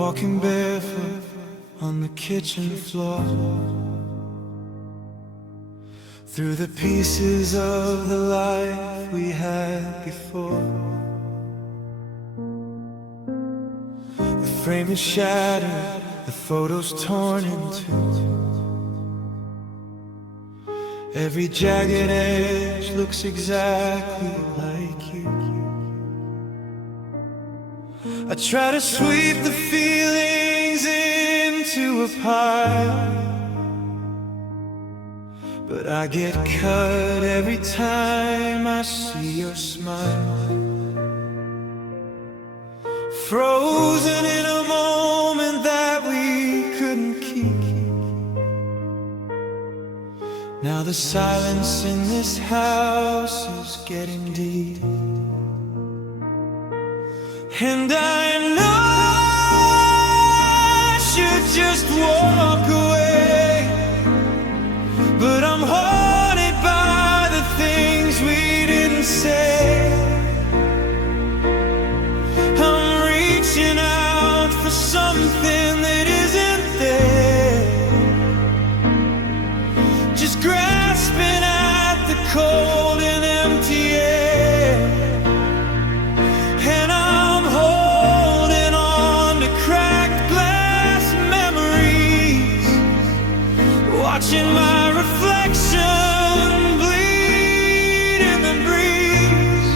walking barefoot on the kitchen floor, through the pieces of the life we had before. The frame is shattered, the photos torn in two. Every jagged edge looks exactly like you. I try to sweep the feelings into a pile, but I get cut every time I see your smile. Frozen in a moment that we couldn't keep. Now the silence in this house is getting deep, and I know I should just walk away, but I'm haunted by the things we didn't say. I'm reaching out for something that isn't there, just grasping at the cold and empty air. And I'm holding on to cracked glass memories, watching my reflection bleed in the breeze.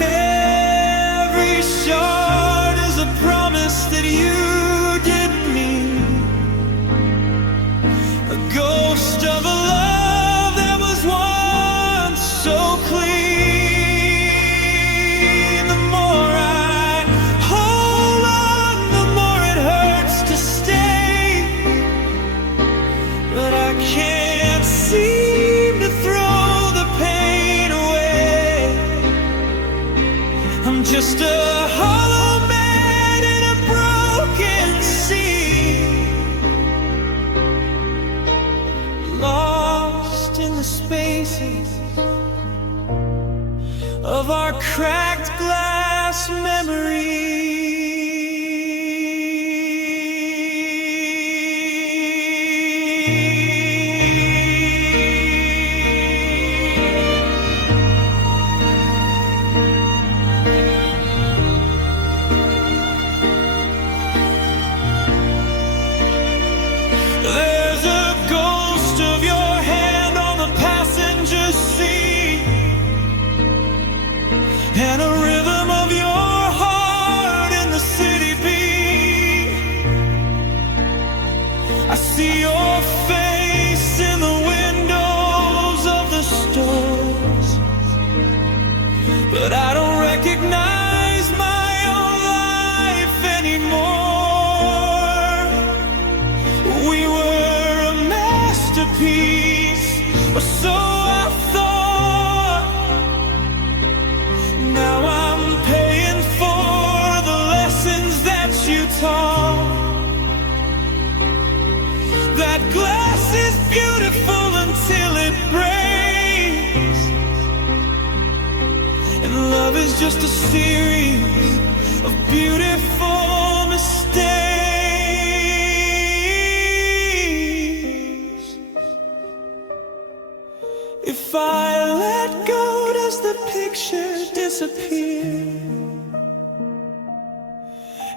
Every shard is a promise that you didn't mean, a ghost of a love that was once so clean. The more I hold on, the more it hurts to stay, but I can't seem to throw the pain away. I'm just a hollow man in a broken sea, lost in the spaces of our cracked glass memories. There's a ghost of your hand on the passenger seat, and a rhythm of your heart in the city beat. I see your face in the windows of the stores, but I don't recognize my own life anymore. We were a masterpiece, or so I thought. Now I'm paying for the lessons that you taught. That glass is beautiful until it breaks, and love is just a series of beautiful mistakes. If I let go, does the picture disappear?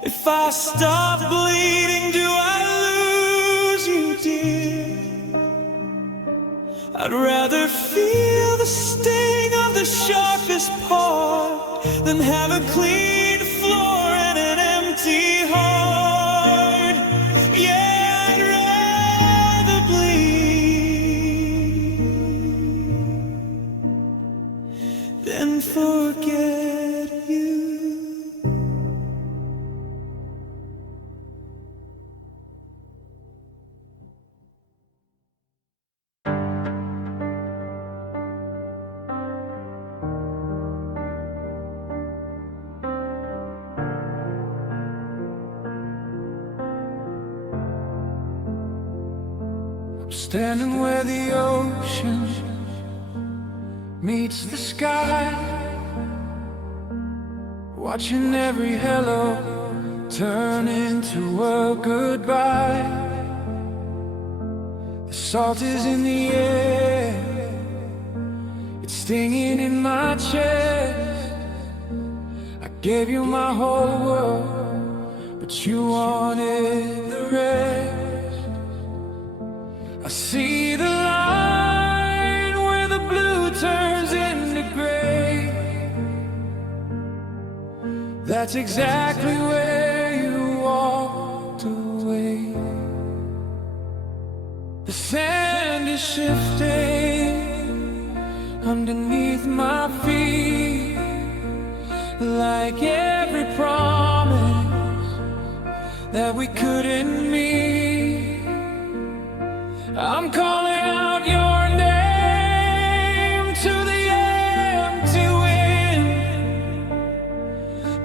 If I stop bleeding, do I lose you, dear? I'd rather feel the sting of the sharpest part than have a clean floor and an empty heart. Yeah, I'd rather bleed than forget you. Standing where the ocean meets the sky, watching every hello turn into to a goodbye. The salt is in the air, it's stinging in my chest. I gave you my whole world, but you wanted the rest. I see the line where the blue turns into gray. That's exactly where you walked away. The sand is shifting underneath my feet, like every promise that we couldn't meet. I'm calling out your name to the empty wind,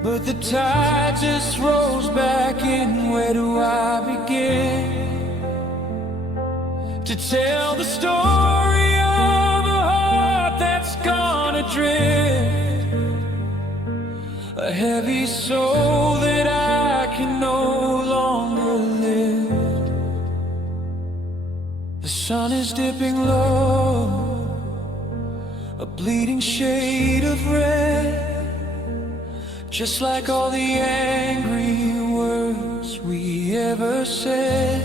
but the tide just rolls back in. Where do I begin to tell the story of a heart that's gone adrift, a heavy soul that I can no longer lift? The sun is dipping low, a bleeding shade of red, just like all the angry words we ever said.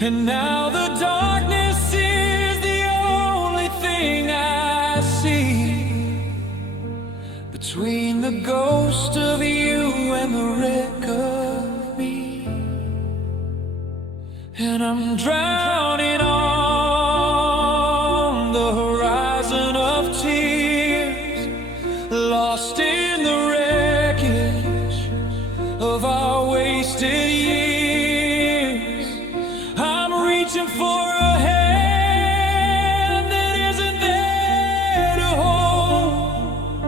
And now the darkness is the only thing I see, between the ghost of you and the wreck of me. And I'm drowning on the horizon of tears, lost in the wreckage of our wasted years. Reaching for a hand that isn't there to hold,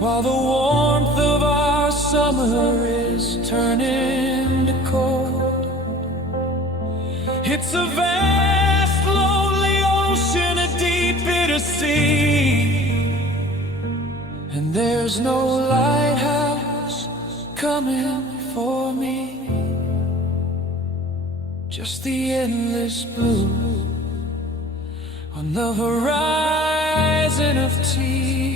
while the warmth of our summer is turning to cold. It's a vast, lonely ocean, a deep, bitter sea, and there's no lighthouse coming for me. Just the endless blue on the horizon of tears.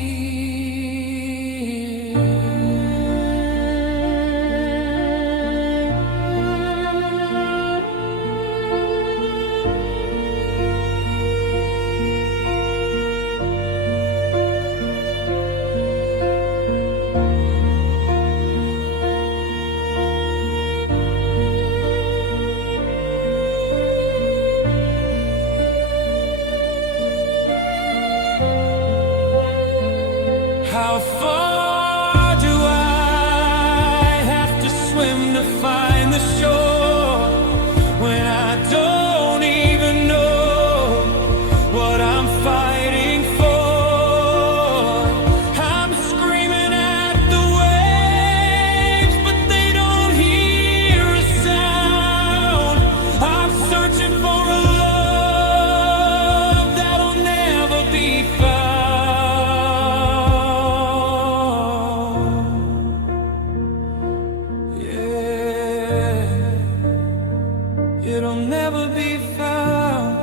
How far do I have to swim to find the shore, when I don't even know what I'm fighting for? I'm screaming at the waves, but they don't hear a sound. I'm searching for a love that'll never be found. It'll never be found.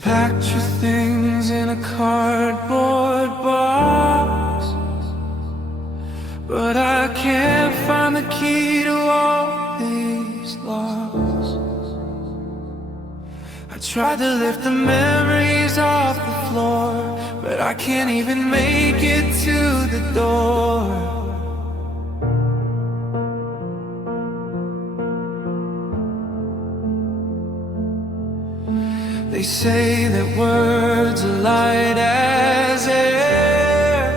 Packed your things in a cardboard box, but I can't find the key to all these locks. I tried to lift the memories off the floor, but I can't even make it to the door. They say that words are light as air,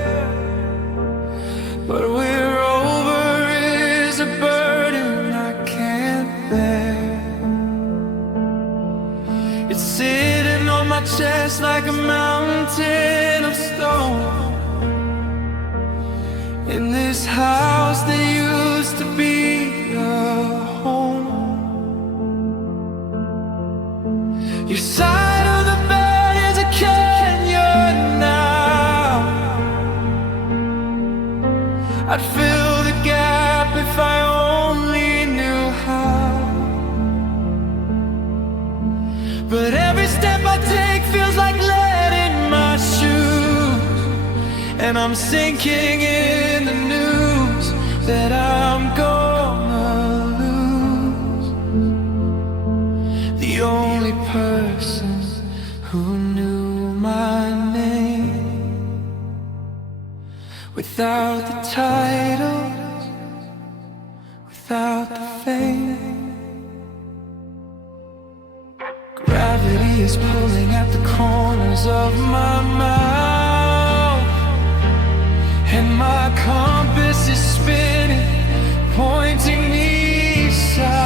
but we're over is a bird. just like a mountain of stone. In this house that used to be a home. Your side of the bed is a canyon now. I'd fill the gap if I only knew how. But every step I take feels like lead in my shoes, and I'm sinking in the news that I'm gonna lose the only person who knew my name. Without the titles, without the fame, gravity is pulling at the corners of my mouth, and my compass is spinning, pointing me south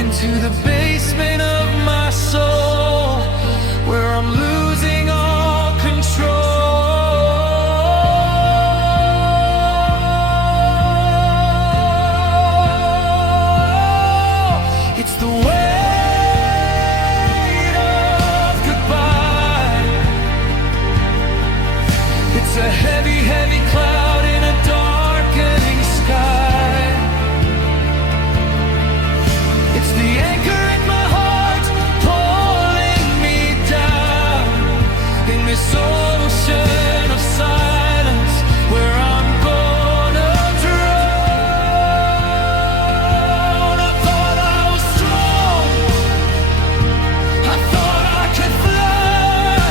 into the basement of my soul, where I'm losing all control. It's the weight of goodbye. It's a heavy, heavy cloud in a darkening sky. It's the anchor in my heart, pulling me down in this ocean of silence, where I'm gonna drown. I thought I was strong, I thought I could fly,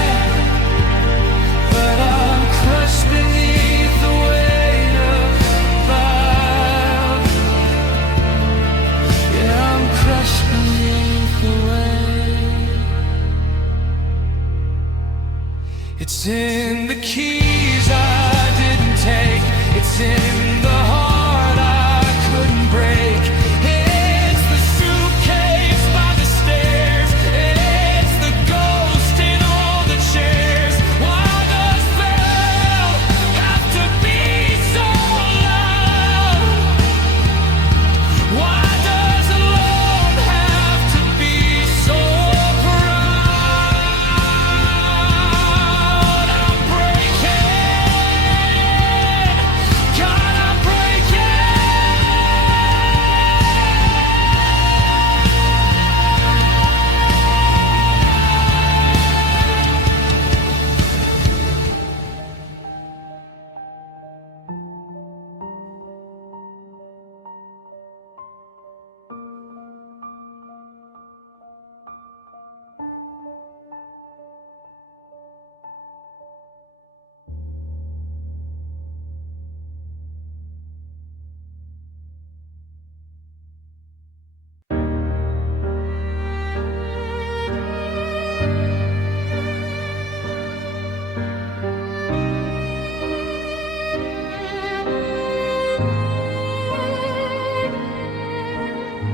but I'm crushed beneath the weight of clouds. Yeah, I'm crushed beneath the weight. It's in the keys I didn't take. It's in the heart I couldn't break. It's the suitcase by the stairs. It's the ghost in all the chairs. Why does fail have to be so loud? Why does alone have to be so proud? I'm breaking, God, I'm breaking.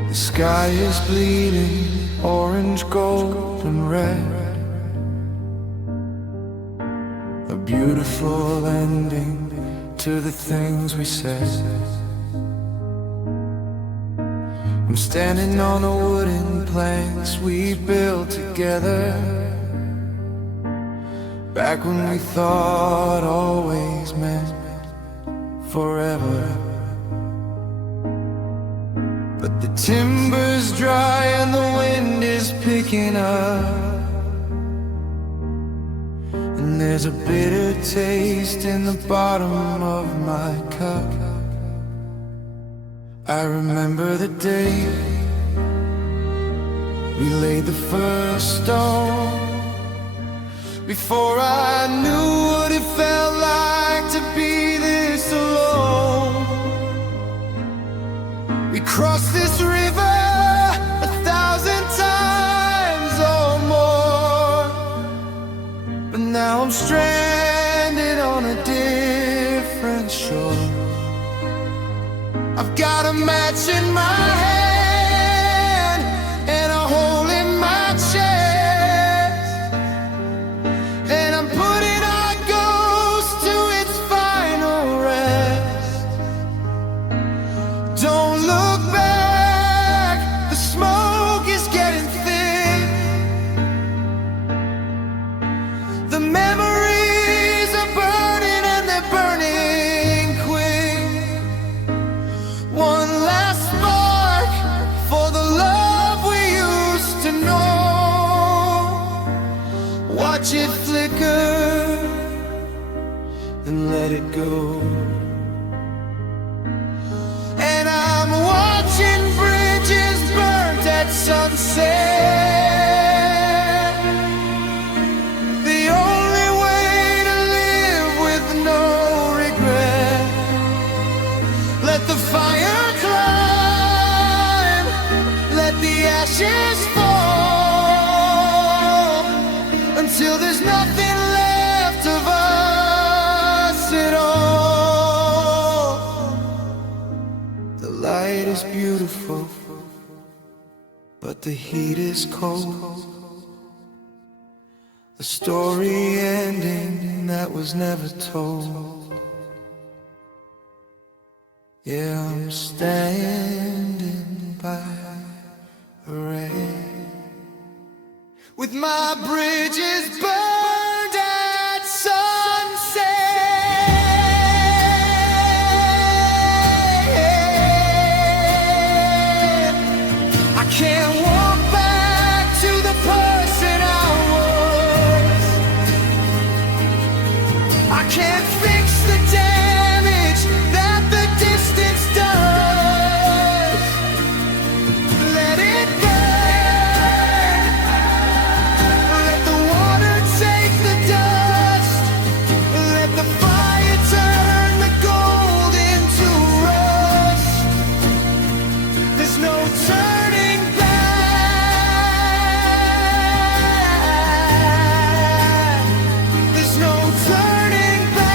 The sky is bleeding, orange, gold, and red. A beautiful ending to the things we said. I'm standing on the wooden planks we built together, back when we thought always meant forever. But the timber's dry and the wind is picking up, and there's a bitter taste in the bottom of my cup. I remember the day we laid the first stone, before I knew what it felt like to be this alone. We crossed this river 1,000 times or more, but now I'm stranded on a different shore. I've got a match in my hand and a hole in my chest. go. And I'm watching bridges burnt at sunset, the only way to live with no regret. Let the fire climb, let the ashes fall, until there's nothing left of us at all. The light is beautiful, but the heat is cold. A story ending that was never told. Yeah, I'm standing by the rain, with my bridges burned at sunset. I can't walk back to the person I was. I can't fix the damage that the distance does. Let it burn. Let the water take the dust. Let the fire turn the gold into rust. There's no turning back. There's no turning back.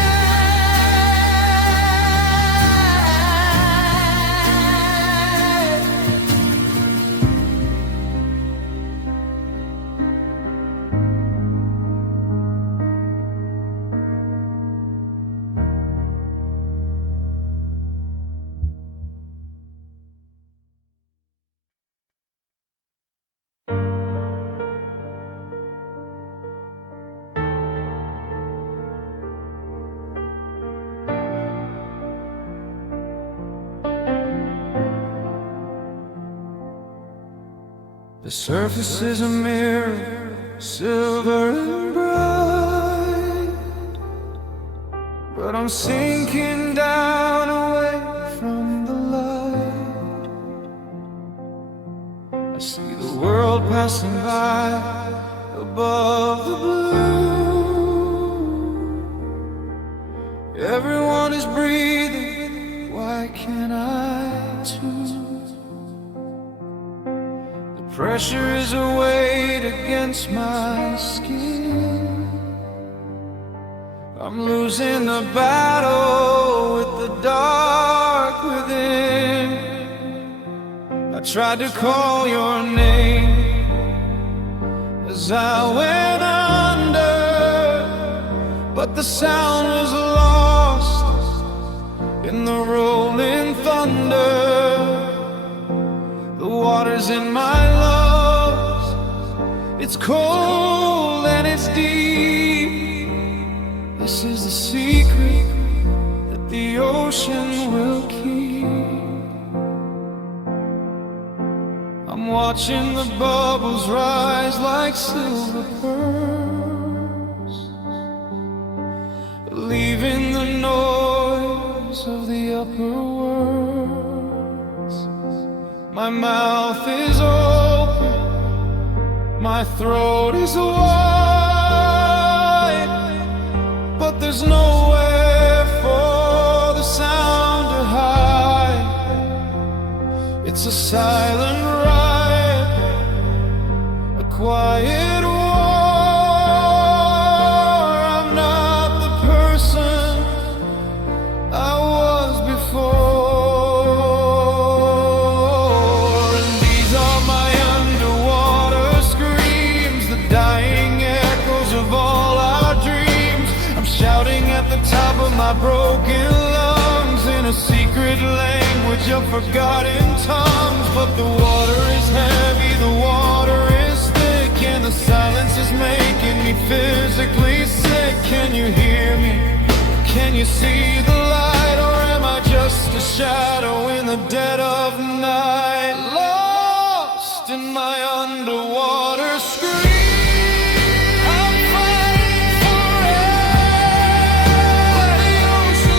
The surface is a mirror, silver and bright, but I'm sinking down away from the light. I see the world passing by above the blue. Everyone is breathing, why can't I too? Pressure is a weight against my skin. I'm losing the battle with the dark within. I tried to call your name as I went under, but the sound was lost in the rolling thunder. The water's in my lungs, it's cold and it's deep. This is the secret that the ocean will keep. I'm watching the bubbles rise like silver pearls, leaving the noise of the upper world. My mouth is open, my throat is wide, but there's nowhere for the sound to hide. It's a silent riot, a quiet war. I'm not the person I was before. Top of my broken lungs in a secret language of forgotten tongues. But the water is heavy, the water is thick, and the silence is making me physically sick. Can you hear me? Can you see the light? Or am I just a shadow in the dead of night? Lost in my underwater scream. I'm fighting forever. The ocean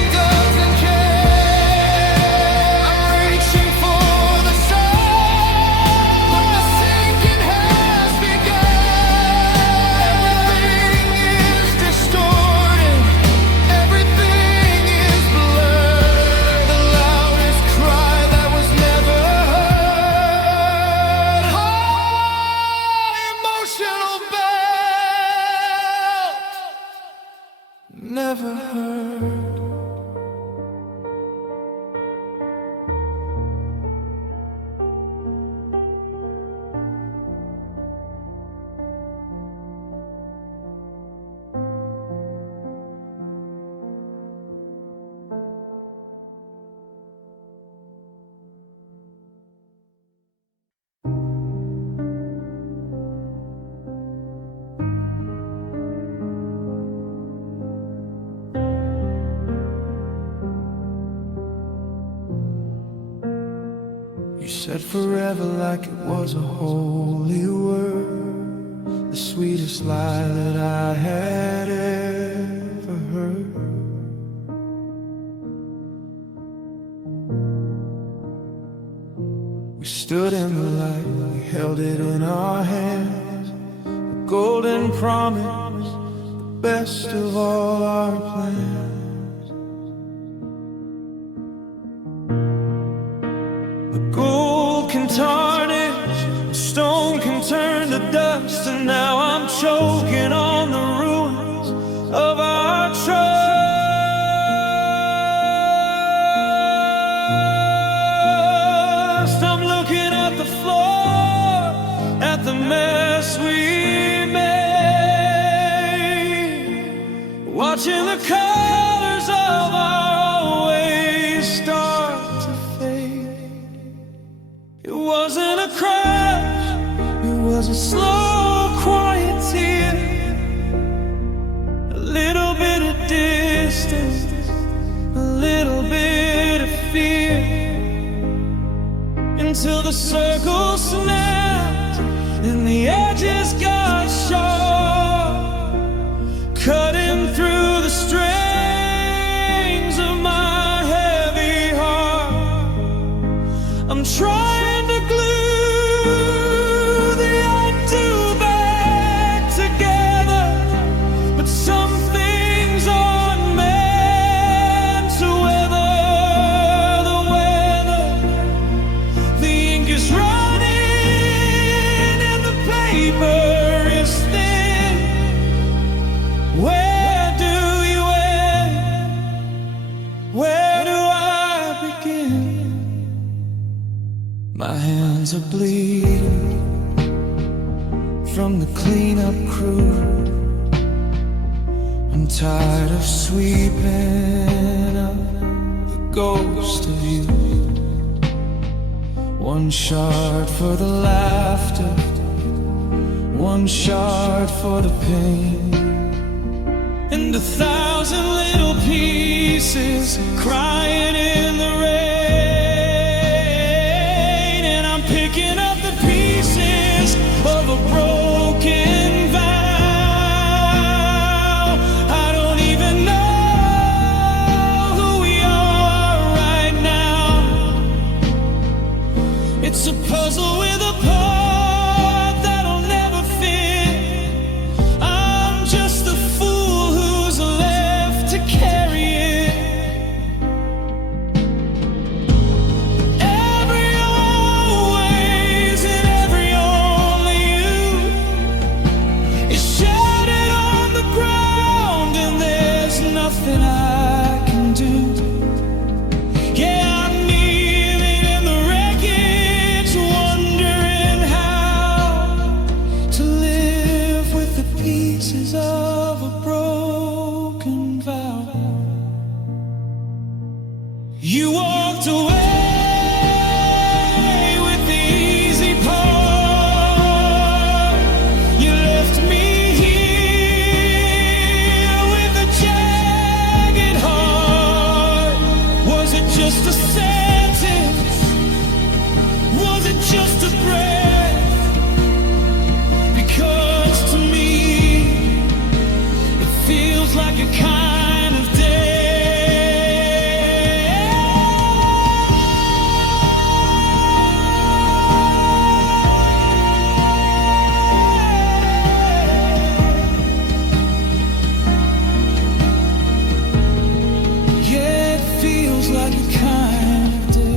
said forever like it was a holy word, the sweetest lie that I had ever heard. We stood in the light, we held it in our hands, the golden promise, the best of all our plans. The gold can tarnish, the stone can turn to dust, and now I'm choking on the ruins of our trust. I'm looking at the floor, at the mess we made, watching the colors of our old ways start to fade. It wasn't a crash, it was a slow, quiet tear, a little bit of distance, a little bit of fear, until the circle snapped and the edges got sharp, cutting through the strings of my heavy heart. I'm trying to glue the I do back together, but some things aren't meant to weather the weather. The ink is running and the paper is thin. Where do you end? Where do I begin? My hands are bleeding from the cleanup crew. I'm tired of sweeping up the ghost of you. One shard for the laughter, one shard for the pain, and 1,000 little pieces crying in the rain. And I'm picking up the pieces of a broken vow. I don't even know who we are right now. It's a puzzle with a part that'll never fit. I'm just the fool who's left to carry it. Every always and every only you is shattered on the ground, and there's nothing I can do. Yeah, I'm kneeling in the wreckage, wondering how to live with the pieces of a broken vow. You walked away with the easy part. You left me here with a jagged heart. Was it just a sentence? Was it just a breath? Because to me, it feels like a kind of death. Yeah, it feels like a kind of death.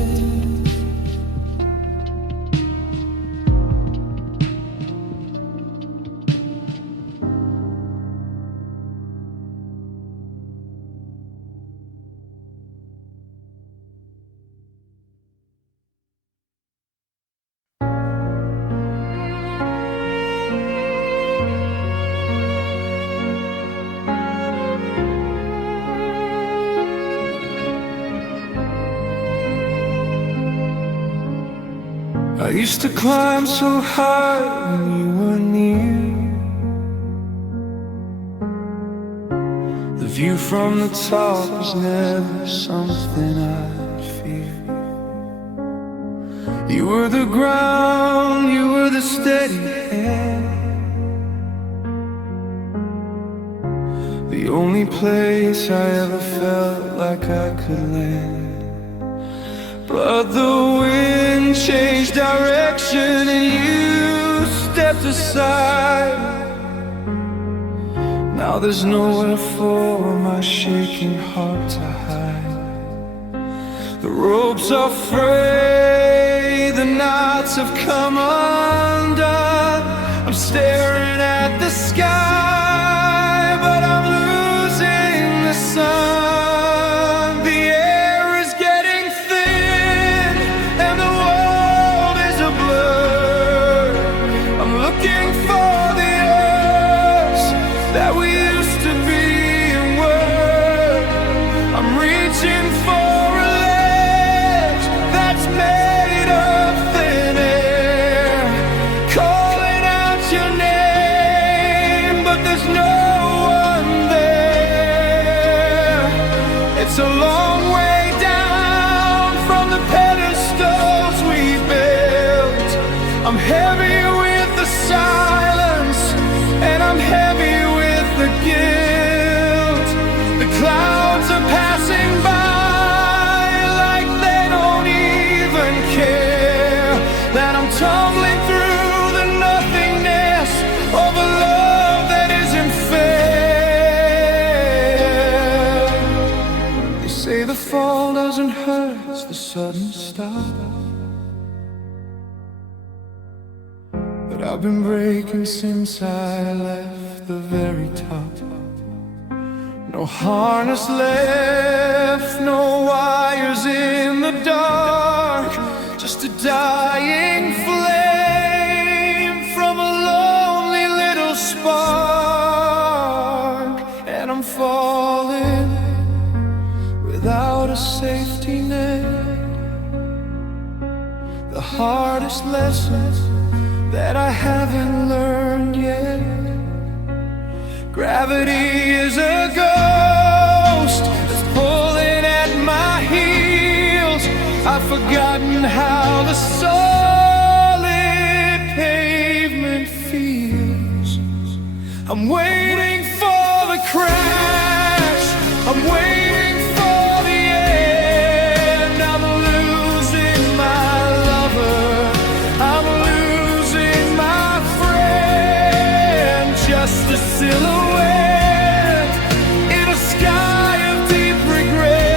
I used to climb so high when you were near. The view from the top was never something I'd fear. You were the ground, you were the steady hand, the only place I ever felt like I could land. But the wind changed direction and you stepped aside. Now there's nowhere for my shaking heart to hide. The ropes are frayed, the knots have come undone. I'm staring at the sky, but I'm losing the sun. The air is getting thin and the world is a blur. I'm looking for the us that we used to be and were. I'm reaching for made of thin air, calling out your name, but there's no one there. It's a long way down from the pedestals we built. I'm heavy with the silence, and I'm heavy with the guilt. The clouds are passing by that I'm tumbling through the nothingness of a love that isn't fair. They say the fall doesn't hurt, it's the sudden stop. But I've been breaking since I left the very top. No harness left, no wires in the dark, just a dying flame from a lonely little spark. And I'm falling without a safety net. The hardest lessons that I haven't learned yet. Gravity is a ghost that's pulling at my heels. I've forgotten how the solid pavement feels. I'm waiting for the crash, I'm waiting for the end. I'm losing my lover, I'm losing my friend. Just a silhouette in a sky of deep regret.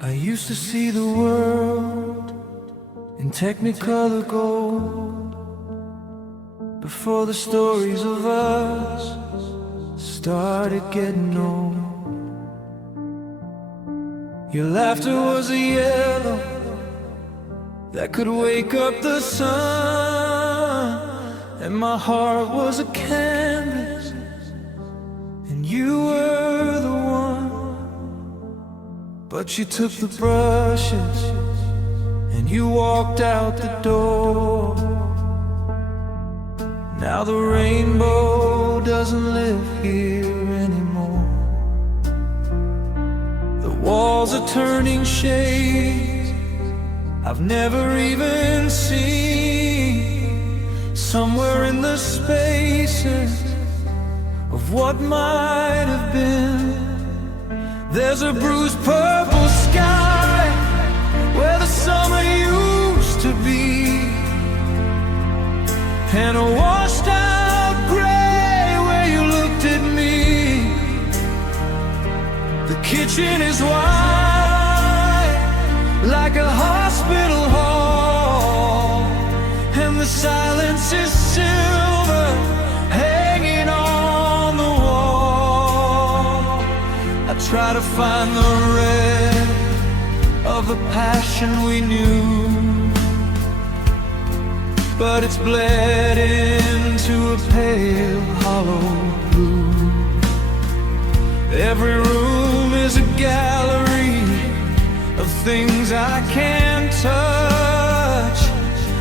I used to see the world in Technicolor gold before the stories of us started getting old. Your laughter was a yellow that could wake up the sun, and my heart was a canvas, and you were the one. But you took the brushes and you walked out the door. Now the rainbow doesn't live here anymore. The walls are turning shades I've never even seen. Somewhere in the spaces of what might have been, there's a bruised purple sky where the summer used to be, and a washed out gray where you looked at me. The kitchen is white like a hospital hall, and the silence is silver hanging on the wall. I try to find the red of the passion we knew, but it's bled into a pale hollow blue. Every room is a gallery of things I can't touch.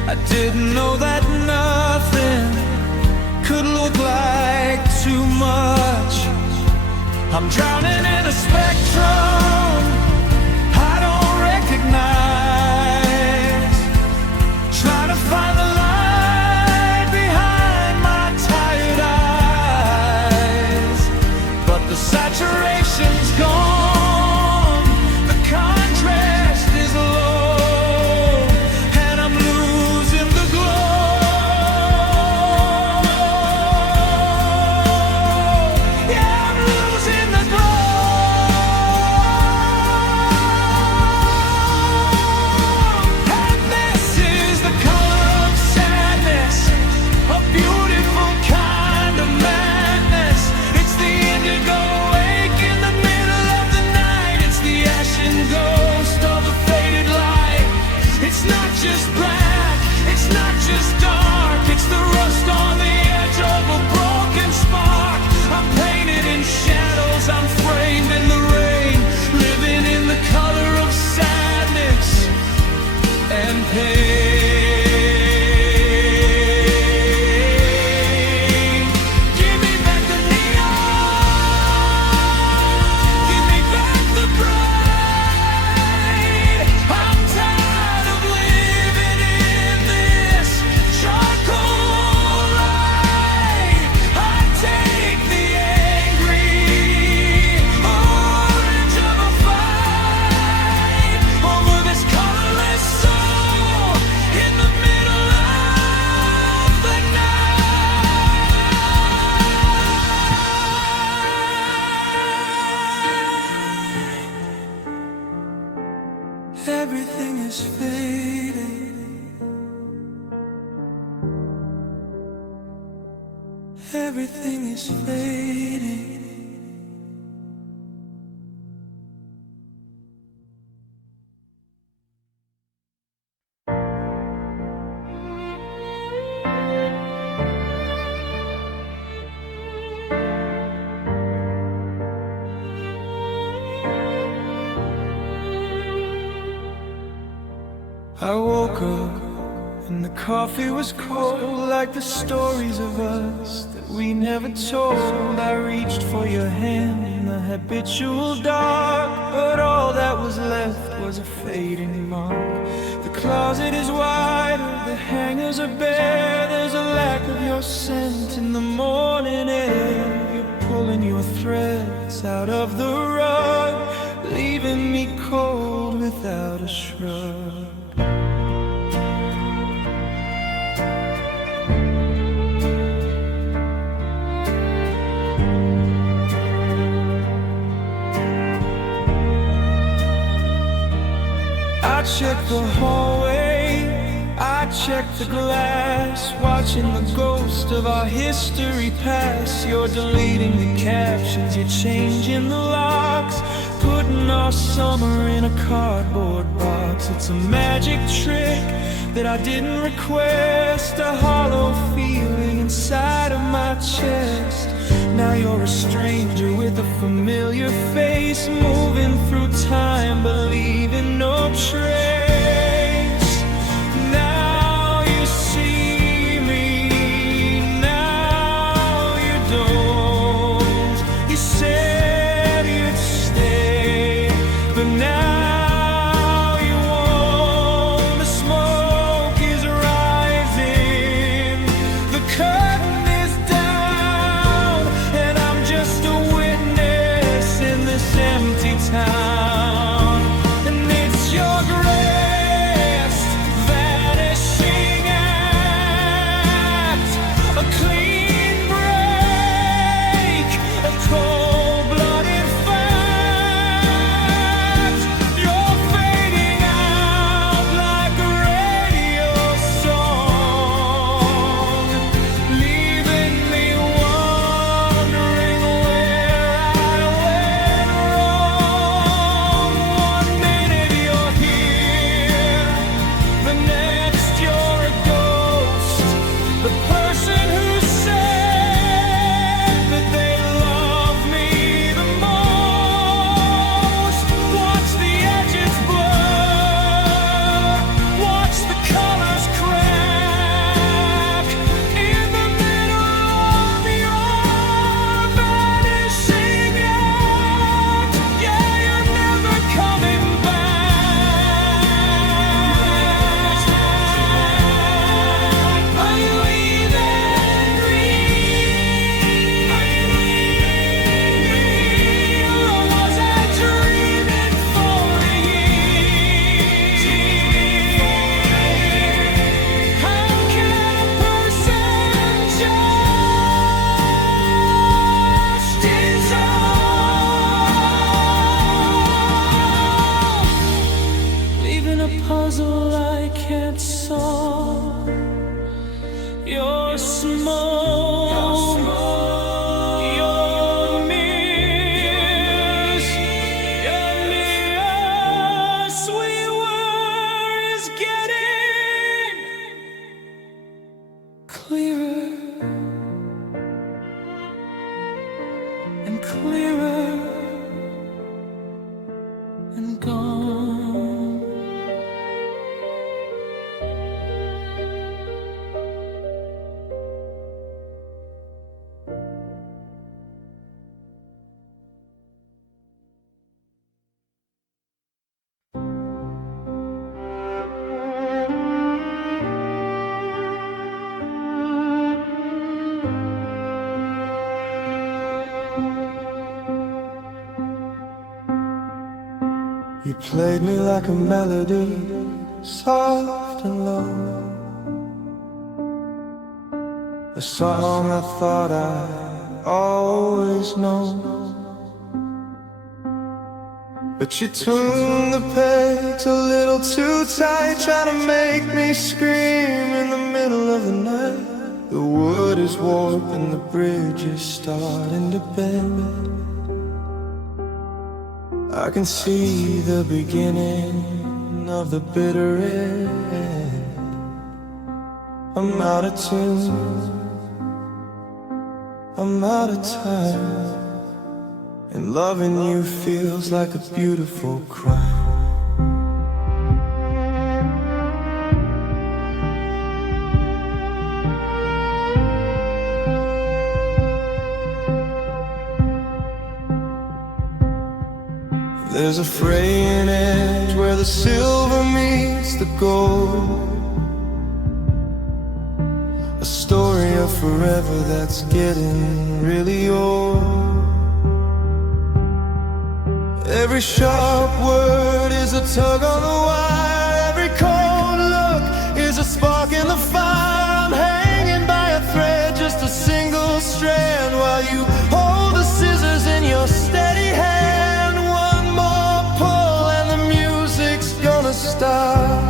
I didn't know that nothing could look like too much. I'm drowning in a spectrum I don't recognize, trying to find the light behind my tired eyes, but the saturation's gone, the contrast is low, and I'm losing the glow. Yeah, I'm losing the glow. And this is the color of sadness, a beautiful kind of madness. It's the indigo wake in the middle of the night. It's the ashen ghost of a faded light. It's not just black, it's not just dark, it's the rust on the edge of a broken spark. I'm painted in shadows, I'm framed in the rain, living in the color of sadness and pain. Give me back the neon, give me back the bright. I'm tired of living in this charcoal light. I take the angry orange of a fight over this colorless soul in the middle of the night. Everything is fading. Everything is fading. I woke up and the coffee was cold, like the stories of us that we never told. I reached for your hand in the habitual dark, but all that was left was a fading mark. The closet is wider, the hangers are bare. There's a lack of your scent in the morning air. You're pulling your threads out of the rug, leaving me cold without a shrug. I check the hallway, I check the glass, watching the ghost of our history pass. You're deleting the captions, you're changing the locks, putting our summer in a cardboard box. It's a magic trick that I didn't request, a hollow feeling inside of my chest. Now you're a stranger with a familiar face, moving through time but leaving no trace. Now you see me, now you don't. You said you'd stay, but now you won't. The smoke is rising, small, you're small, your mirrors, sweet word is getting clearer and clearer and gone. You played me like a melody, soft and low, a song I thought I'd always know. But you tuned the pegs a little too tight, trying to make me scream in the middle of the night. The wood is warped and the bridge is starting to bend. I can see the beginning of the bitter end. I'm out of tune, I'm out of time, and loving you feels like a beautiful crime. There's a fraying edge where the silver meets the gold, a story of forever that's getting really old. Every sharp word is a tug on the wire, every cold look is a spark in the fire. I'm hanging by a thread, just a single strand, while you hold the scissors in your steady hand. Stop.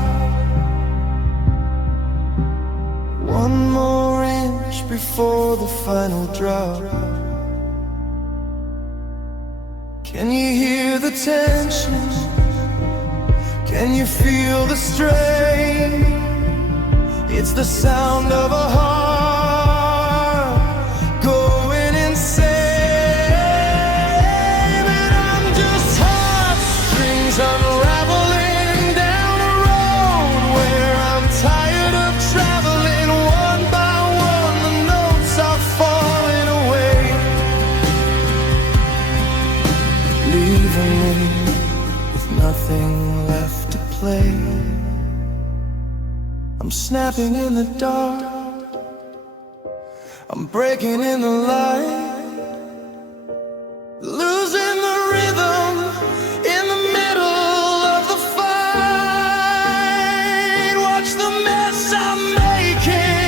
One more inch before the final drop. Can you hear the tension? Can you feel the strain? It's the sound of a heart going insane. And I'm just heartstrings unraveling. Nothing left to play. I'm snapping in the dark, I'm breaking in the light, losing the rhythm in the middle of the fight. Watch the mess I'm making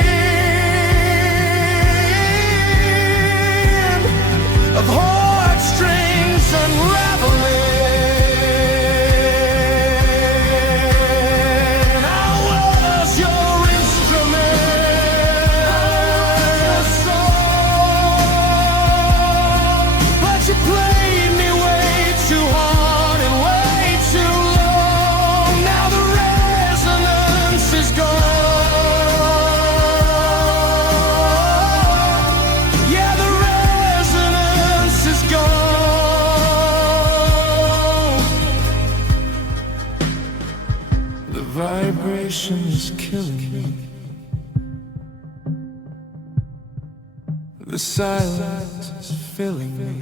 of heartstrings unraveling. Vibration is killing me. The silence is filling me.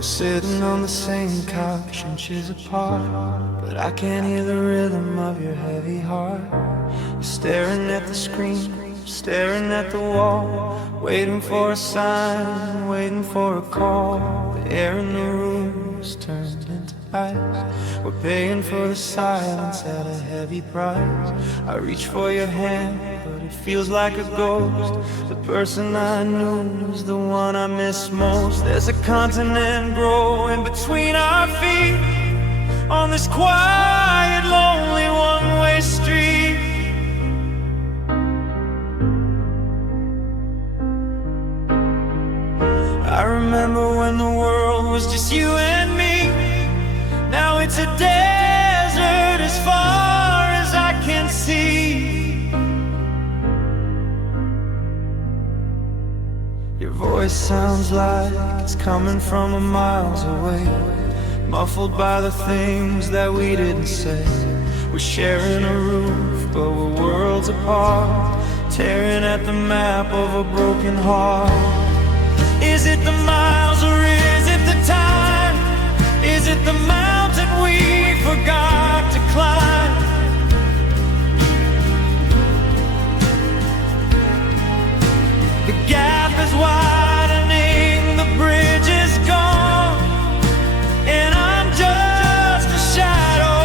Sitting on the same couch, inches apart, but I can't hear the rhythm of your heavy heart. Staring at the screen, staring at the wall, waiting for a sign, waiting for a call. The air in the room is turned into ice. We're paying for the silence at a heavy price. I reach for your hand, but it feels like a ghost. The person I knew is the one I miss most. There's a continent growing between our feet on this quiet, lonely one-way street. I remember when the world was just you and me. Now it's a desert as far as I can see. Your voice sounds like it's coming from a miles away, muffled by the things that we didn't say. We're sharing a roof, but we're worlds apart, tearing at the map of a broken heart. Is it the miles or is it the time? Is it the mountain we forgot to climb? The gap is widening, the bridge is gone, and I'm just a shadow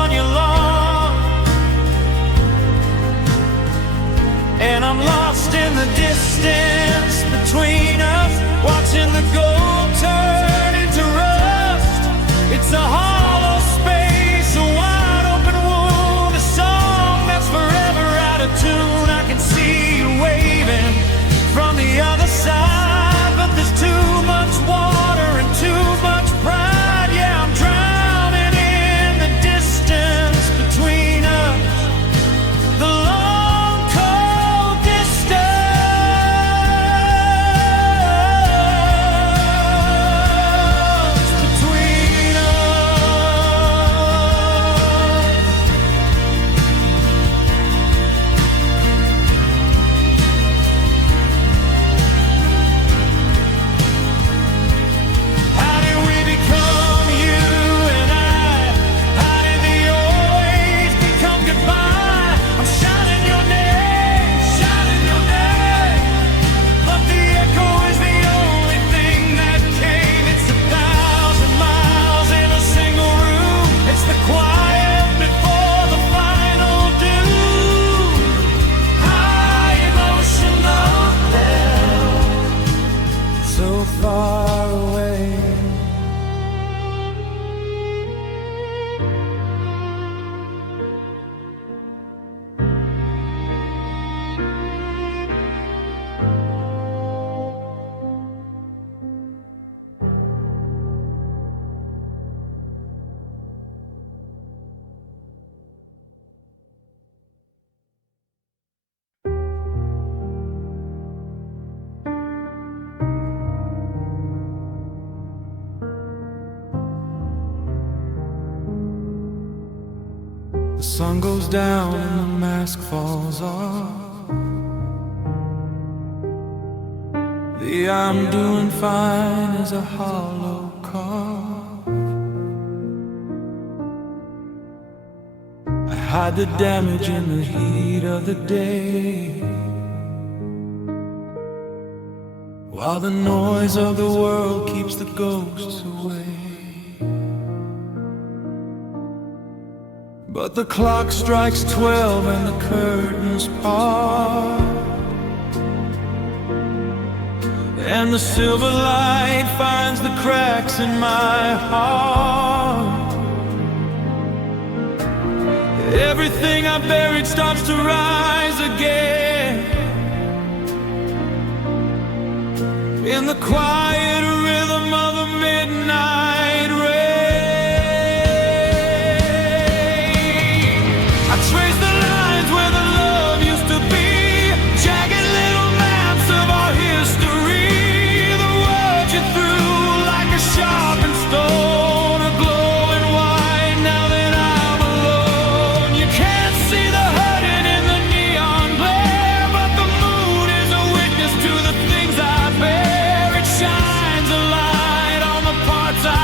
on your lawn. And I'm lost in the distance between us, watching the gold turn into rust. It's a hollow space, a wide open wound, a song that's forever out of tune. I can see you waving from the other side, but there's too much water and too much pride. Yeah, I'm drowning in the distance between us, the long cold distance between How did we become you and I? How did the always become goodbye? I'm shouting your name, but the echo is the only thing that came. It's 1,000 miles in a single room. It's the quiet before the final doom. High emotional level, so far away. The sun goes down and the mask falls off. The I'm doing fine is a hollow cough. I hide the damage in the heat of the day, while the noise of the world keeps the ghosts away. But the clock strikes 12 and the curtains part, and the silver light finds the cracks in my heart. Everything I buried starts to rise again, in the quiet rhythm of a midnight rain. I trace the lines where the love used to be, jagged little maps of our history. The words you threw like a sharpened stone are glowing white now that I'm alone. You can't see the hurting in the neon glare, but the moon is a witness to the things I bear. It shines a light on the parts I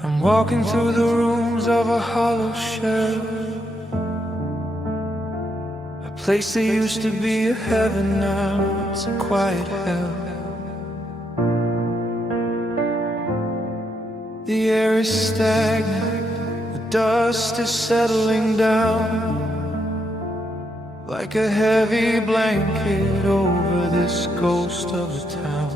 I'm walking through the rooms of a hollow shell, a place that used to be a heaven, now it's a quiet hell. The air is stagnant, the dust is settling down like a heavy blanket over this ghost of a town.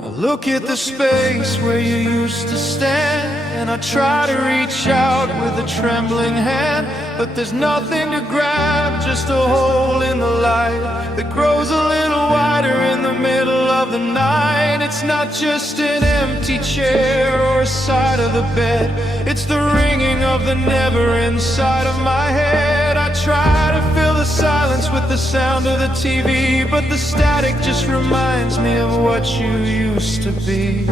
I look at the space where you used to stand, and I try to reach out with a trembling hand, but there's nothing to grab, just a hole in the light that grows a little wider in the middle of the night. It's not just an empty chair or a side of the bed, it's the ringing of the never inside of my head. I try to fill the silence with the sound of the TV, but the static just reminds me of what you used to be.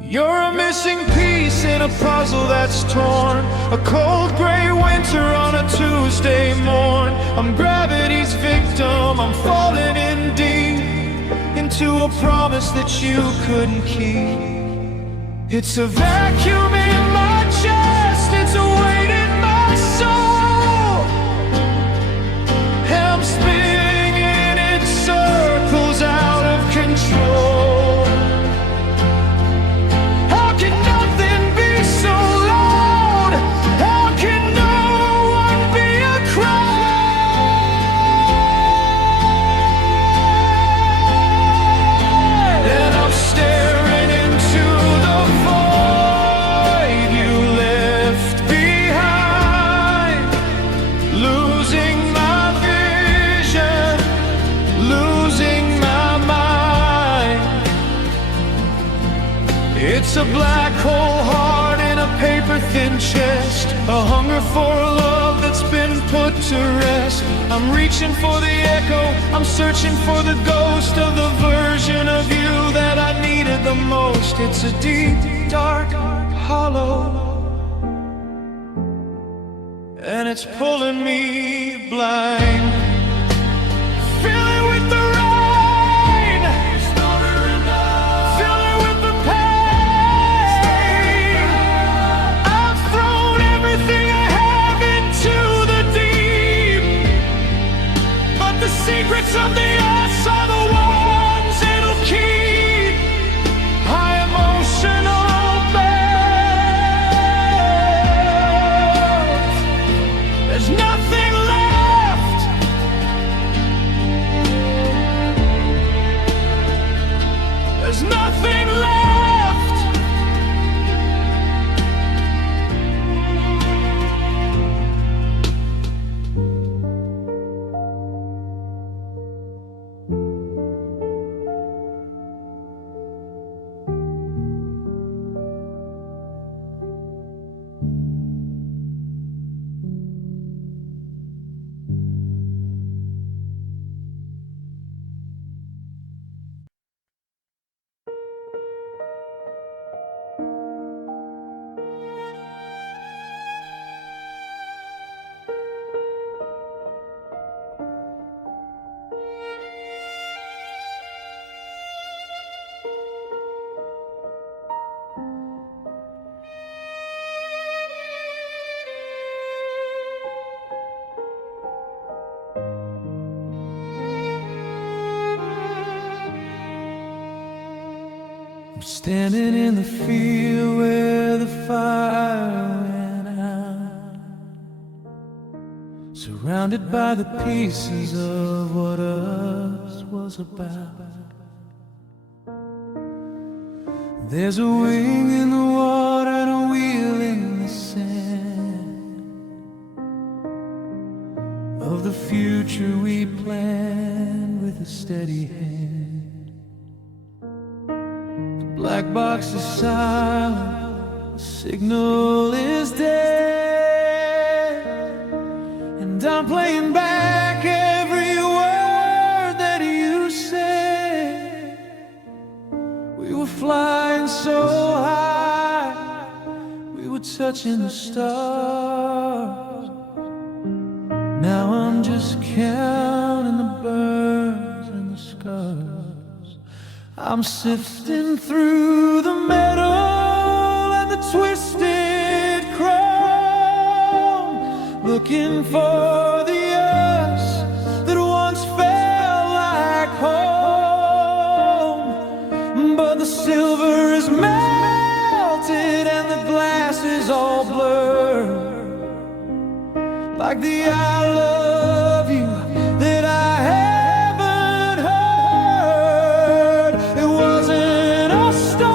You're a missing piece in a puzzle that's torn, a cold gray winter on a Tuesday morn. I'm gravity's victim, I'm falling in deep into a promise that you couldn't keep. It's a vacuum in my chest, it's a weight in my soul. I'm spinning in circles out of control. It's a black hole heart in a paper-thin chest, a hunger for a love that's been put to rest. I'm reaching for the echo, I'm searching for the ghost of the version of you that I needed the most. It's a deep, dark hollow, and it's pulling me blind. Fill it with the rain, fill it with the pain. I've thrown everything I have into the deep, but the secrets of the us are the ones it'll keep. High emotional beds, there's nothing left. There's nothing left. I'm standing in the field where the fire went out, surrounded by the pieces of what us was about. There's a wing in the water and a wheel in the sand of the future we planned with a steady hand. Black box is silent, the signal is dead, and I'm playing back every word that you said. We were flying so high, we were touching the stars. Now I'm just counting the I'm sifting through the metal and the twisted chrome, looking for the us that once felt like home. But the silver is melted and the glass is all blurred, like the I love you that I haven't heard. It wasn't a storm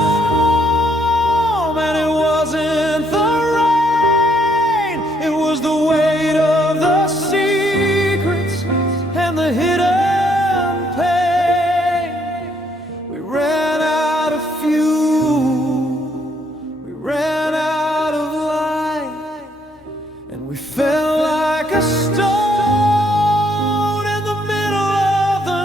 and it wasn't the rain. It was the weight of the secrets and the hidden pain. We ran out of fuel, we ran out of light, and we fell like a stone in the middle of the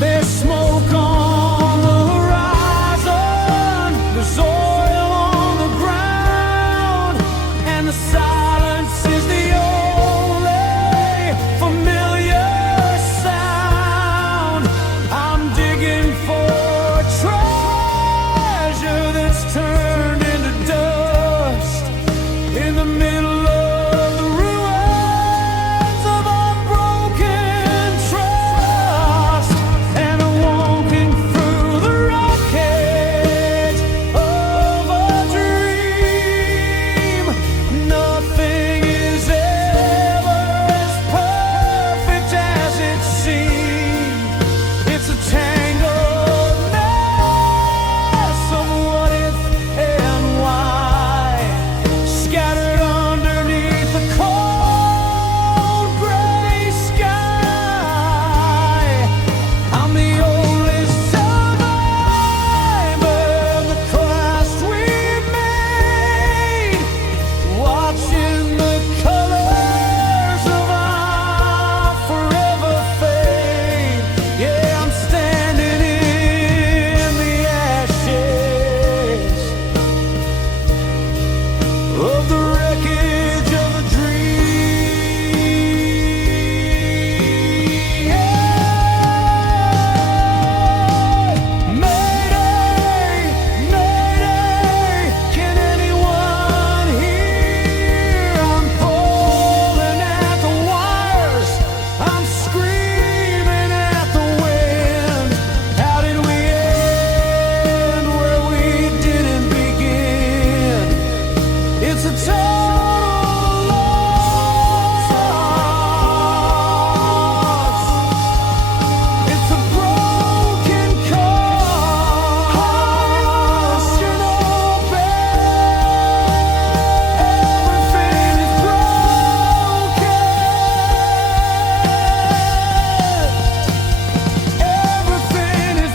There's smoke on the horizon, there's oil on the ground, and the silence is the only familiar sound. I'm digging for treasure that's turned into dust in the middle of the ruins of our broken trust. And I'm walking through the wreckage of a dream. Nothing is ever as perfect as it seems. It's a tangled mess of what if and why, scattered underneath the cold gray sky. I'm the only survivor of the crust we made, watching the colors of our forever fade. Yeah, I'm standing in the ashes of the wreckage of a dream. Mayday, mayday, can anyone hear? I'm pulling at the wires, I'm screaming at the wind. How did we end where we didn't begin? It's a total loss. It's a broken cause. You're no everything is broken. Everything is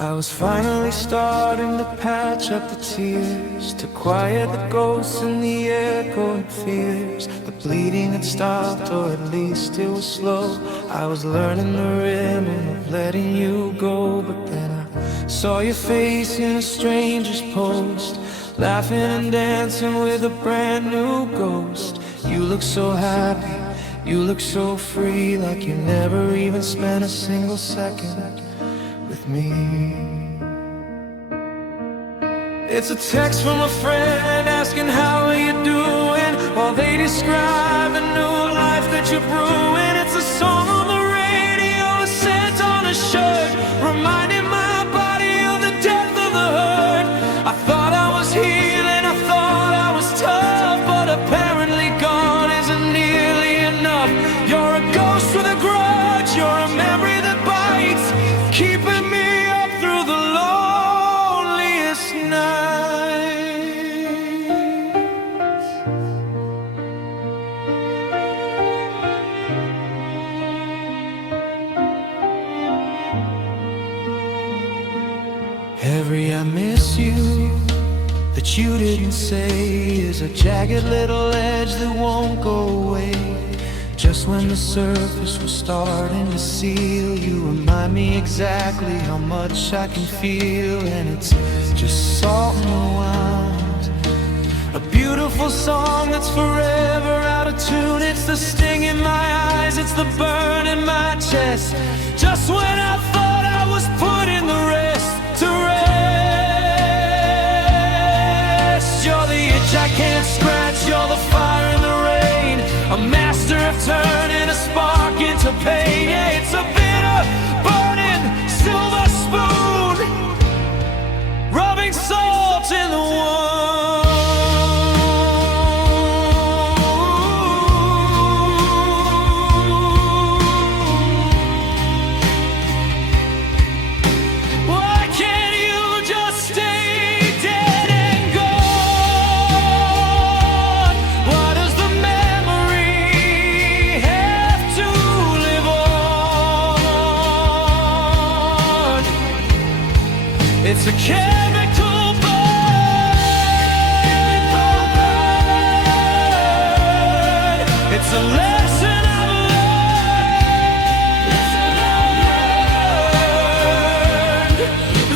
I was finally starting to patch up the tears, to quiet the ghosts and the echoing fears. The bleeding had stopped, or at least it was slow. I was learning the rhythm of letting you go. But then I saw your face in a stranger's post, laughing and dancing with a brand new ghost. You look so happy, you look so free, like you never even spent a single second with me. It's a text from a friend asking how are you doing, while they describe the new life that you're brewing. It's a song on the radio, a scent on a shirt, reminding my body of the depth of the hurt. I thought I was healing, I thought I was tough, but apparently gone isn't nearly enough. You're a ghost with a grudge, you're a memory that bites, keeping me up through the loneliest night. Every I miss you that you didn't say is a jagged little edge that won't go away. Just when the surface was starting to seal, you remind me exactly how much I can feel. And it's just salt in the wound, a beautiful song that's forever out of tune. It's the sting in my eyes, it's the burn in my chest. Just when I thought I was putting the rest to rest, you're the itch I can't scratch, you're the fire in the rain, a master of turning a spark into pain. Yeah, it's a bitter, burning silver spoon, rubbing salt in the wound. Why can't you just stay dead and gone? Why does the memory have to live on? It's a chemical burn. It's a lesson I've learned,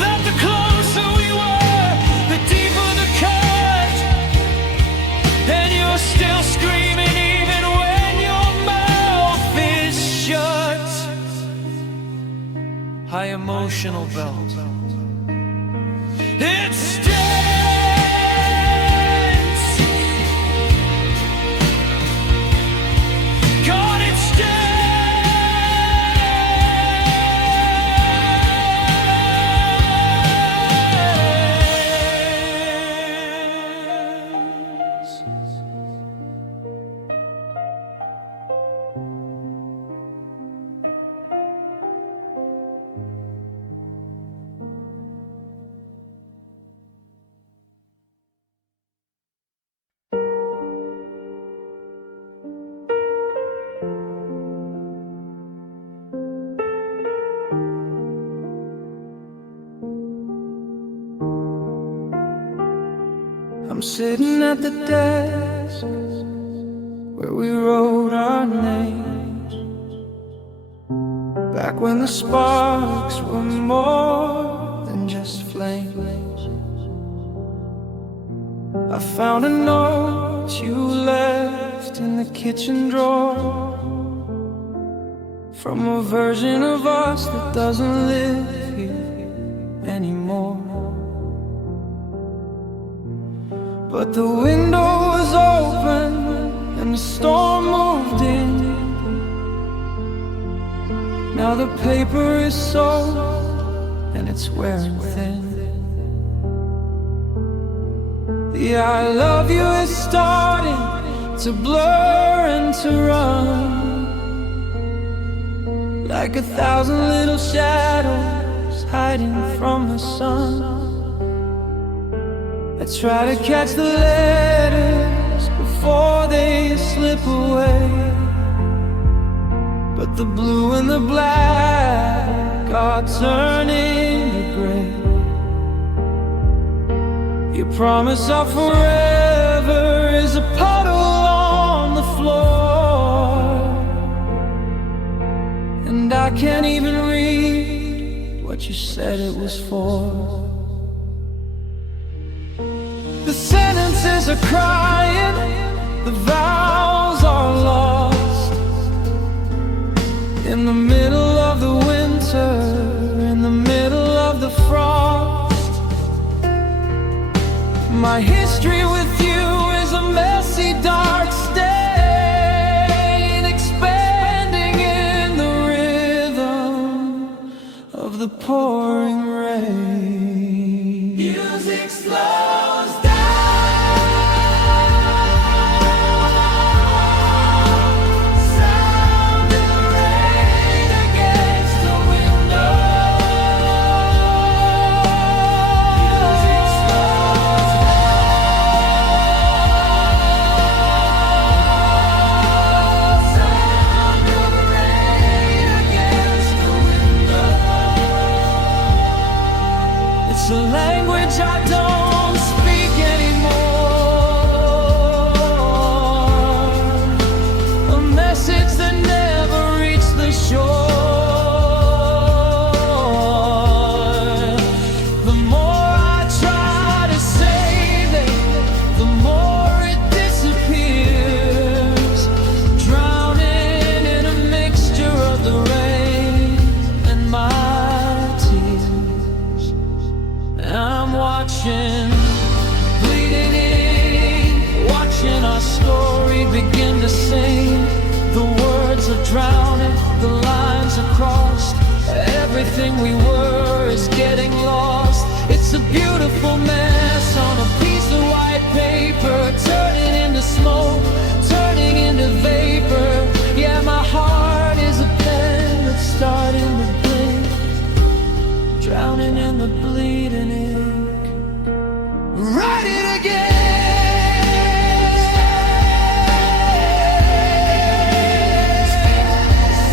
that the closer we were, the deeper the cut. And you're still screaming even when your mouth is shut. High emotional belt. It stands. God, it stands. I'm sitting at the desk where we wrote our names, back when the sparks were more than just flames. I found a note you left in the kitchen drawer, from a version of us that doesn't live here anymore. But the window was open and the storm moved in. Now the paper is soaked and it's wearing thin. The I love you is starting to blur and to run, like 1,000 little shadows hiding from the sun. I try to catch the letters before they slip away, but the blue and the black are turning to gray. Your promise of forever is a puddle on the floor, and I can't even read what you said it was for. The sentences are crying, the vows are lost, in the middle of the winter, in the middle of the frost. My history with you is a messy, dark stain, expanding in the rhythm of the pouring rain. Music slows down. It's a language I don't speak anymore, a message that never reached the shore. The more I try to save it, the more it disappears, drowning in a mixture of the rain and my tears. I'm watching, bleeding in, watching our story begin to sing. The words are drowning, the lines are crossed. Everything we were is getting lost. It's a beautiful mess on a piece of white paper, turning into smoke, turning into vapor. Yeah, my heart is a pen that's starting to blink, drowning in the bleeding ink. Write it again.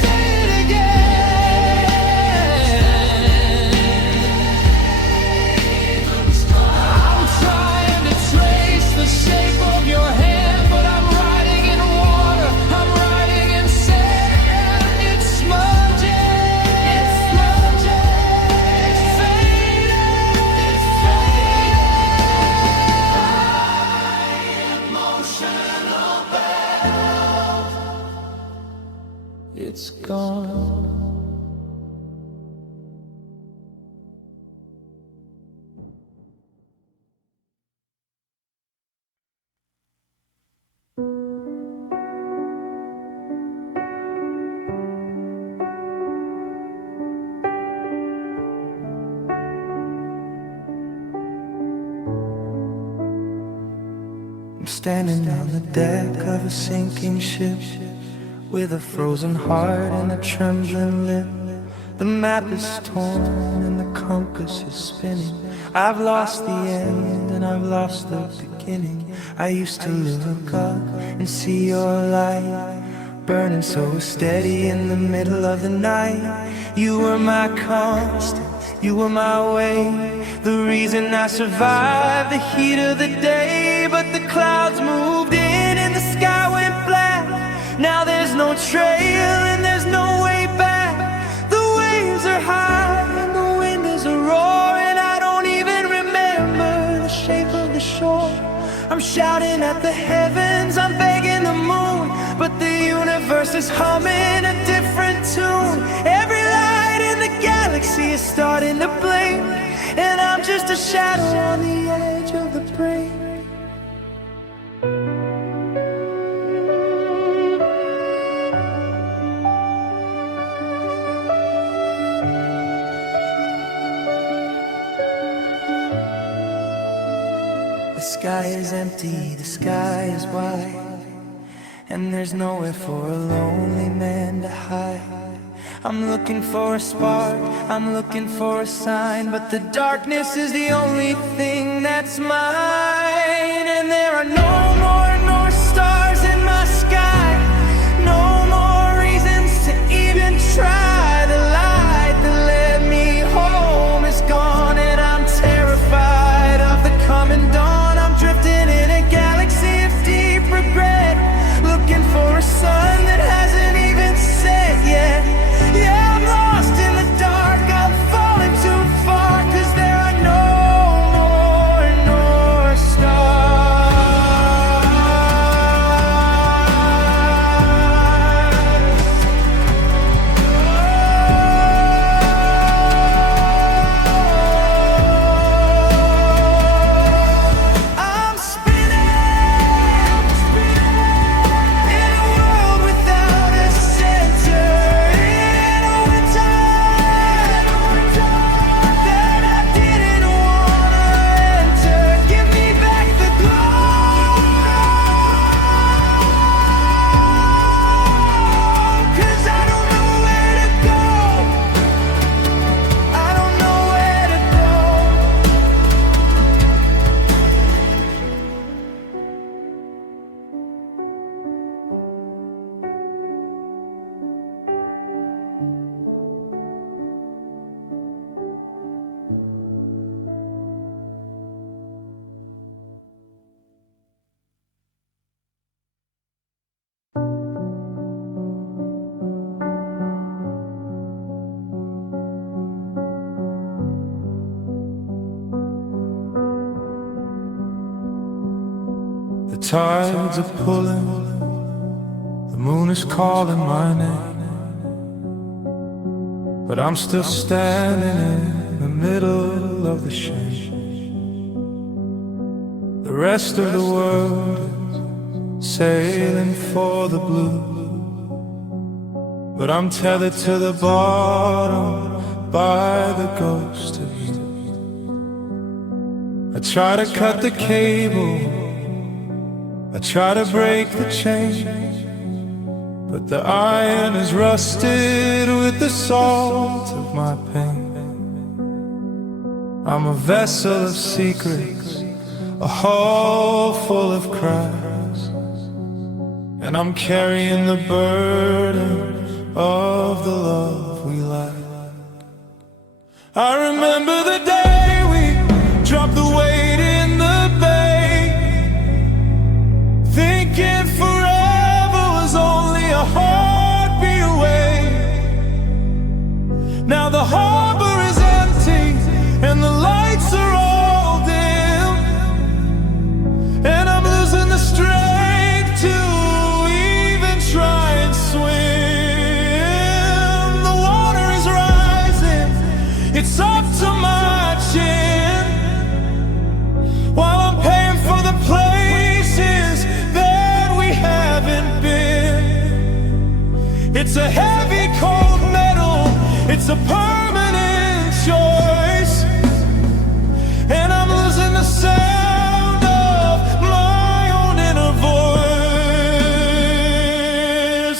Say it again. I'm trying to trace the shape of your hand, but I'm writing in water, I'm writing in sand. It's smudging, it's smudging, it's fading, it's fading. Emotional valve, it's gone. I'm standing on the deck of a sinking ship, with a frozen heart and a trembling lip. The map is torn and the compass is spinning. I've lost the end and I've lost the beginning. I used to look up and see your light, burning so steady in the middle of the night. You were my constant, you were my way, the reason I survived the heat of the day. But the clouds moved in and the sky went black. Now there's no trail and there's no way back. The waves are high and the wind is a roar, and I don't even remember the shape of the shore. I'm shouting at the heavens, I'm begging the moon, but the universe is humming a different tune. Every light in the galaxy is starting to blink, and I'm just a shadow on the edge of the brink. The sky is empty, the sky is wide, and there's nowhere for a lonely man to hide. I'm looking for a spark, I'm looking for a sign, but the darkness is the only thing that's mine. And there are no more North Stars in my sky, no more reasons to even try. The light that led me home is gone, and I'm terrified of the coming dawn. I'm drifting in a galaxy of deep regret, looking for a sun that hasn't even set yet. Yeah, I'm lost in the dark, I'm falling too far, 'cause there are no more North Stars. tides are pulling, the moon is calling my name, but I'm still standing in the middle of the shame. The rest of the world is sailing for the blue, but I'm tethered to the bottom by the ghost of you. I try to cut the cable, I try to break the chain, but the iron is rusted with the salt of my pain. I'm a vessel of secrets, a hull full of cracks, and I'm carrying the burden of the love we lack. I remember the day we dropped the weight in the bay, thinking forever was only a heartbeat away. Now the harbor is empty and the lights are all dim, and I'm losing the strength to even try and swim. The water is rising, it's up to my chin, while I'm paying for the places that we haven't been. It's a heavy cold metal, it's a permanent choice, and I'm losing the sound of my own inner voice,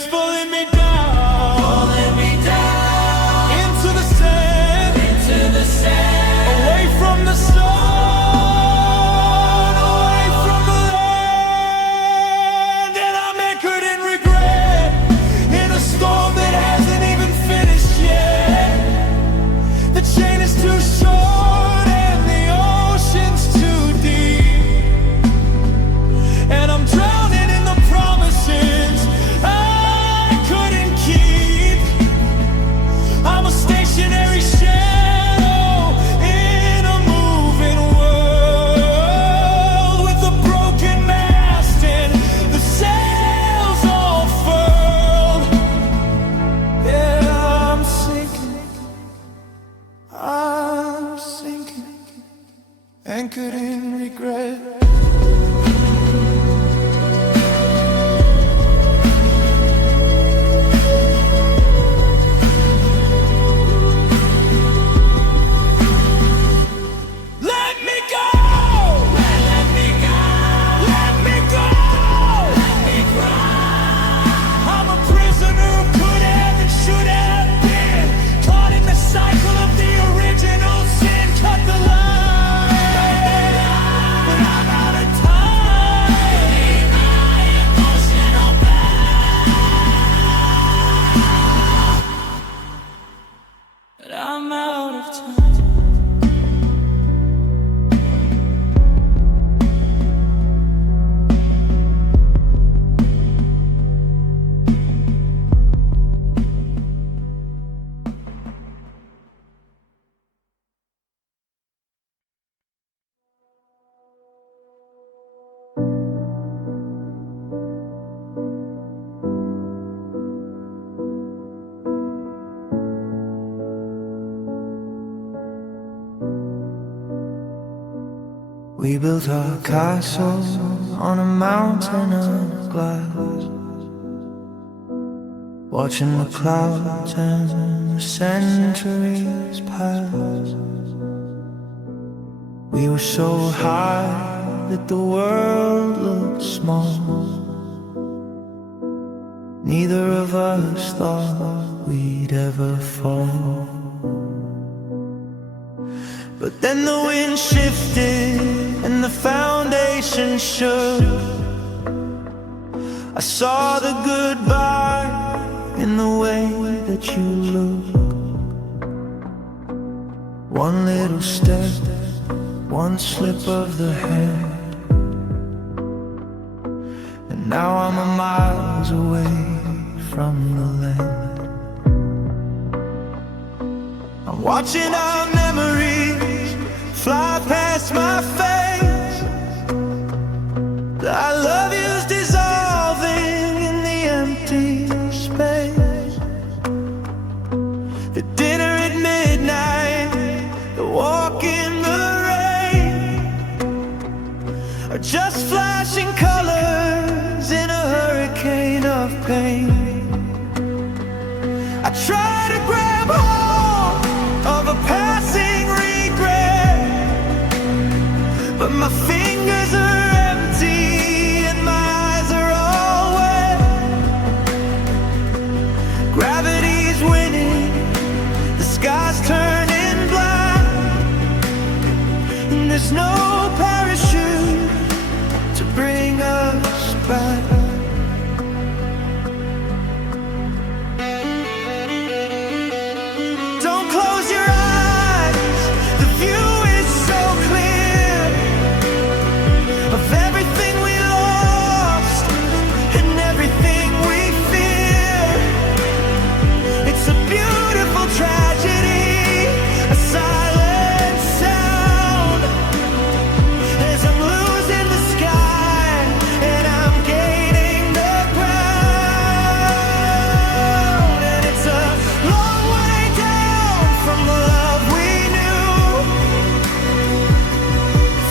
pulling me down into the sand, away from the sun, away from the land. And I'm anchored in regret, in a storm that hasn't even finished yet. The chain is too short and the ocean's too deep, and I'm drowning in the promises I couldn't keep. I'm a stationary shadow in a moving world, with a broken mast and the sails all furled. Yeah, I'm sinking, anchored in regret. Let me go! Let me go! Let me go! Let me cry! I'm a prisoner who could have and should have been, caught in the cycle of the original sin. Cut the line, but I'm out of time. My emotional but I'm out of time. We built our castle on a mountain of glass, watching the clouds and the centuries pass. We were so high that the world looked small. Neither of us thought we'd ever fall. But then the wind shifted and the foundation shook. I saw the goodbye in the way that you look. One little step, one slip of the hand, and now I'm a miles away from the land. I'm watching our memories fly past my face. I love there's no parachute to bring us back. Don't close your eyes, the view is so clear of everything we lost and everything we fear. It's a beautiful tragedy, a silent sound as I'm losing the sky and I'm gaining the ground. And it's a long way down from the love we knew,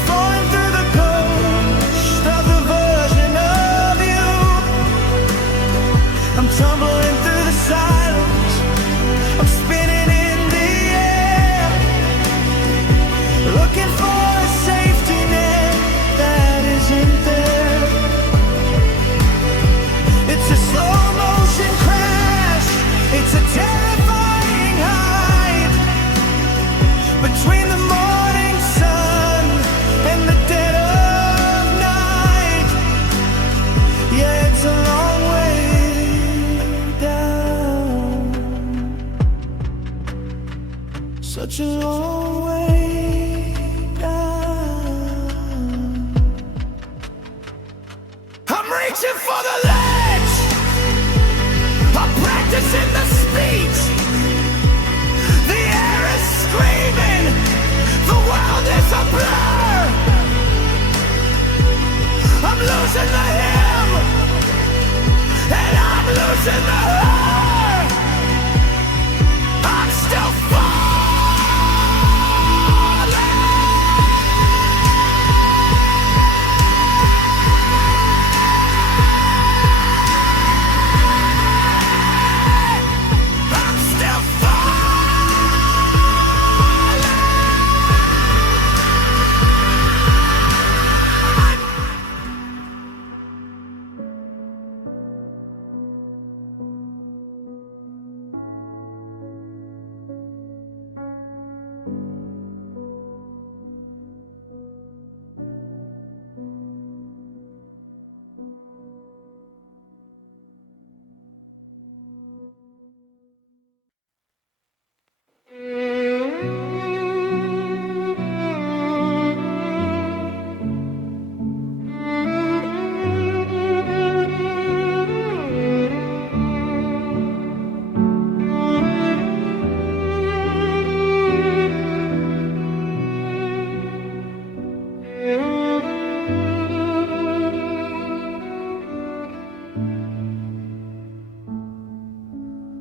falling through the ghost of the version of you. I'm tumbling through the silence, I'm spinning in the air, looking for a safety net that isn't there. It's a slow motion crash, it's a terrifying hide between the morning sun and the dead of night. Yeah, it's a long way down, such a long way down. I'm reaching for the ledge, I'm practicing the speech. The air is screaming, the world is a blur. I'm losing the him, and I'm losing the her. I'm still falling. I'm still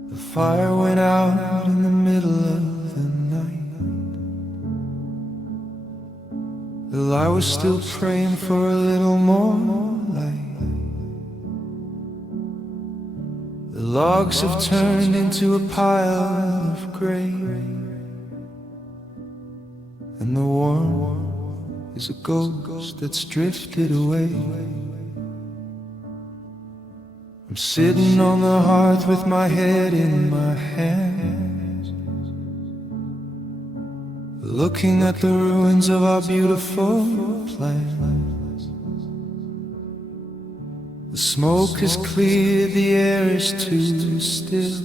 The fire went out in the middle of the night. Well, I was still praying for a little more light. The logs have turned into a pile of grey, and the warmth is a ghost that's drifted away. I'm sitting on the hearth with my head in my hands, looking at the ruins of our beautiful plans. The smoke has cleared, the air is too still,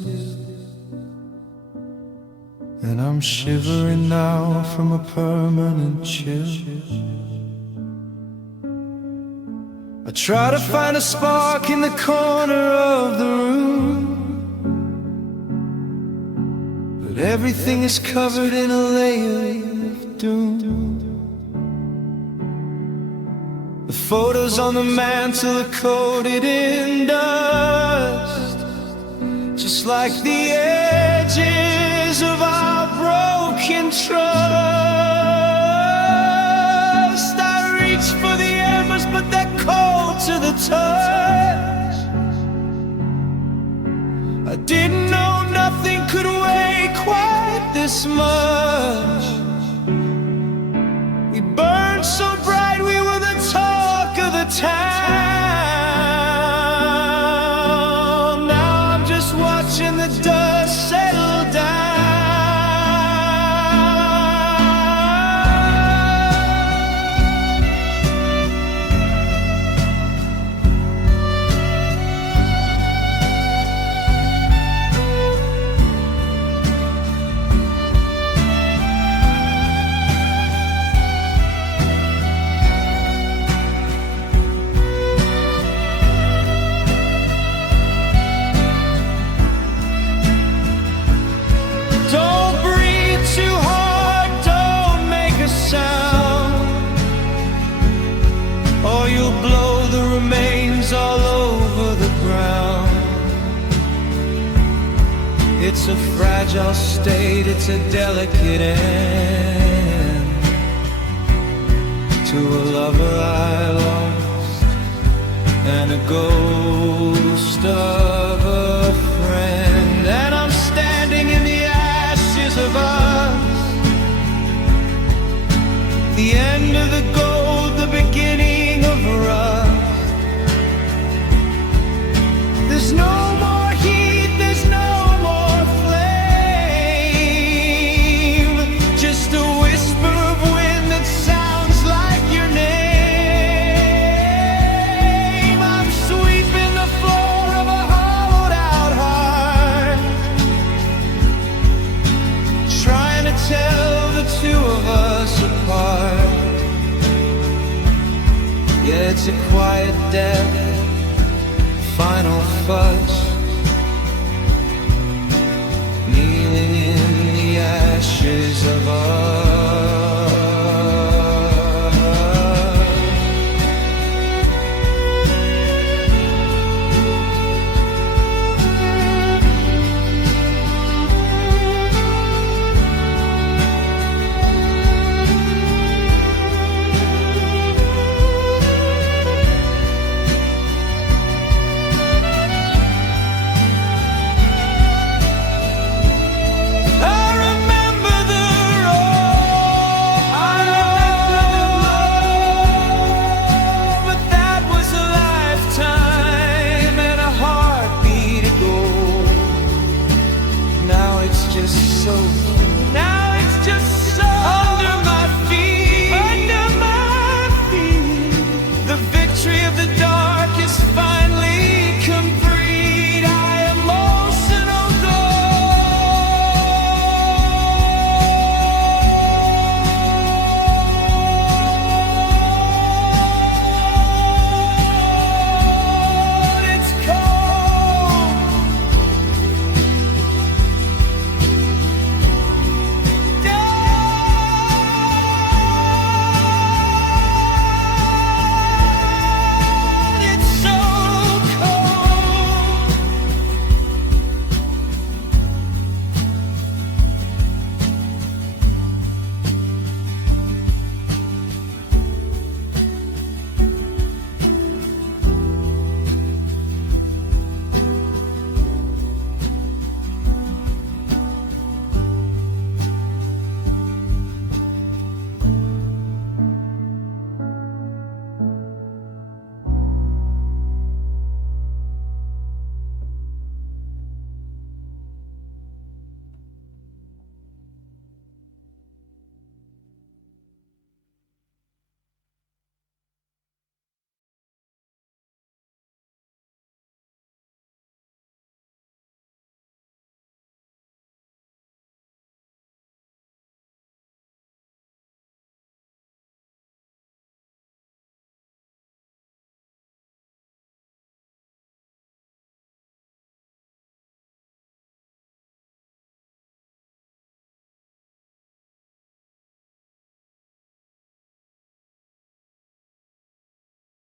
and I'm shivering now from a permanent chill. I try to find a spark in the corner of the room, but everything is covered in a layer of doom. The photos on the mantle are coated in dust, just like the edges of our broken trust. I reach for the embers, but they're cold to the touch. I didn't know nothing could weigh quite this much. We burned so bright, we were the talk of the town. Now I'm just watching the dust settle down. It's a fragile state, it's a delicate end to a lover I lost and a ghost of a friend. And I'm standing in the ashes of us, the end of the gold, the beginning of rust. There's no more heat, there's no more flame, just a whisper of wind that sounds like your name. I'm sweeping the floor of a hollowed out heart, trying to tell the two of us apart. Yeah, it's a quiet death, final fuss, kneeling in the ashes of